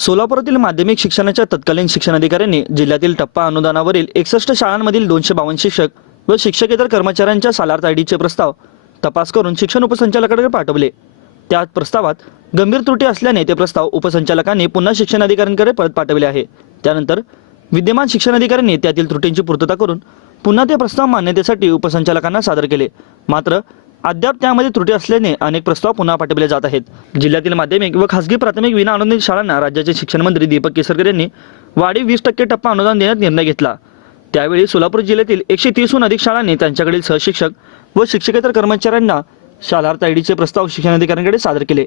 सोलापुरातील माध्यमिक शिक्षणाच्या तत्कालीन शिक्षणाधिकाऱ्यांनी जिल्ह्यातील टप्पा अनुदानावरील एकसष्ट शाळांमधील दोनशे बावन्न शिक्षक व शिक्षकेतर कर्मचाऱ्यांच्या सालार तायडीचे प्रस्ताव तपास करून शिक्षण उपसंचालकाकडे पाठवले. त्या प्रस्तावात गंभीर त्रुटी असल्याने ते प्रस्ताव उपसंचालकांनी पुन्हा शिक्षणाधिकाऱ्यांकडे परत पाठवले आहे. त्यानंतर विद्यमान शिक्षणाधिकाऱ्यांनी त्यातील त्रुटींची पूर्तता करून पुन्हा ते प्रस्ताव मान्यतेसाठी उपसंचालकांना सादर केले. मात्र अद्याप त्यामध्ये त्रुटी असल्याने अनेक प्रस्ताव पुन्हा पाठवले जात आहेत. जिल्ह्यातील माध्यमिक व खासगी प्राथमिक विना अनुदानित शाळांना राज्याचे शिक्षण मंत्री दीपक केसरकर यांनी वाढीव वीस टक्के टप्पा अनुदान देण्यात निर्णय घेतला. त्यावेळी सोलापूर जिल्ह्यातील एकशे तीसहून अधिक शाळांनी त्यांच्याकडील सहशिक्षक व शिक्षकेतर कर्मचाऱ्यांना शालार आयडीचे प्रस्ताव शिक्षणाधिकाऱ्यांकडे सादर केले.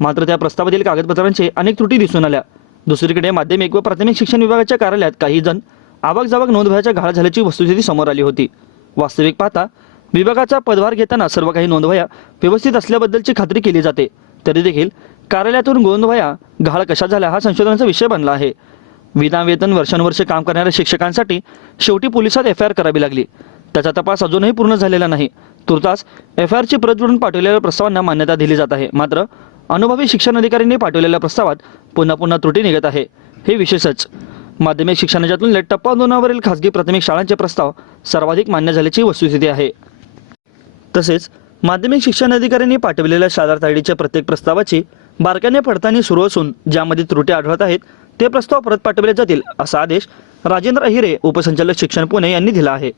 मात्र त्या प्रस्तावातील कागदपत्रांचे अनेक त्रुटी दिसून आल्या. दुसरीकडे माध्यमिक व प्राथमिक शिक्षण विभागाच्या कार्यालयात काही जण आवाक जावाक नोंद व्हायच्या घाळ झाल्याची वस्तुस्थिती समोर आली होती. वास्तविक पाहता विभागाचा पदभार घेताना सर्व काही नोंदवया व्यवस्थित असल्याबद्दलची खात्री केली जाते. तरी देखील कार्यालयातून नोंदवह्या घाळ कशा झाल्या हा संशोधनाचा विषय बनला आहे. विनावेतन वर्षानुवर्षे काम करणाऱ्या शिक्षकांसाठी शेवटी पोलिसात एफ आय आर करावी लागली. त्याचा तपास अजूनही पूर्ण झालेला नाही. तुर्तास एफ आय आरची प्रत जोडून पाठवलेल्या प्रस्तावांना मान्यता दिली जात आहे. मात्र अनुभवी शिक्षण अधिकाऱ्यांनी पाठवलेल्या प्रस्तावात पुन्हा पुन्हा त्रुटी निघत आहे. हे विशेषच. माध्यमिक शिक्षणाच्या तुलनेत टप्पा दोनावरील खासगी प्राथमिक शाळांचे प्रस्ताव सर्वाधिक मान्य झाल्याची वस्तुस्थिती आहे. तसेच माध्यमिक शिक्षण अधिकाऱ्यांनी पाठविलेल्या शाळा तायडीच्या प्रत्येक प्रस्तावाची बारकाईने पडताळणी सुरू असून ज्यामध्ये त्रुटी आढळत आहेत ते प्रस्ताव परत पाठवले जातील असा आदेश राजेंद्र अहिरे उपसंचालक शिक्षण पुणे यांनी दिला आहे.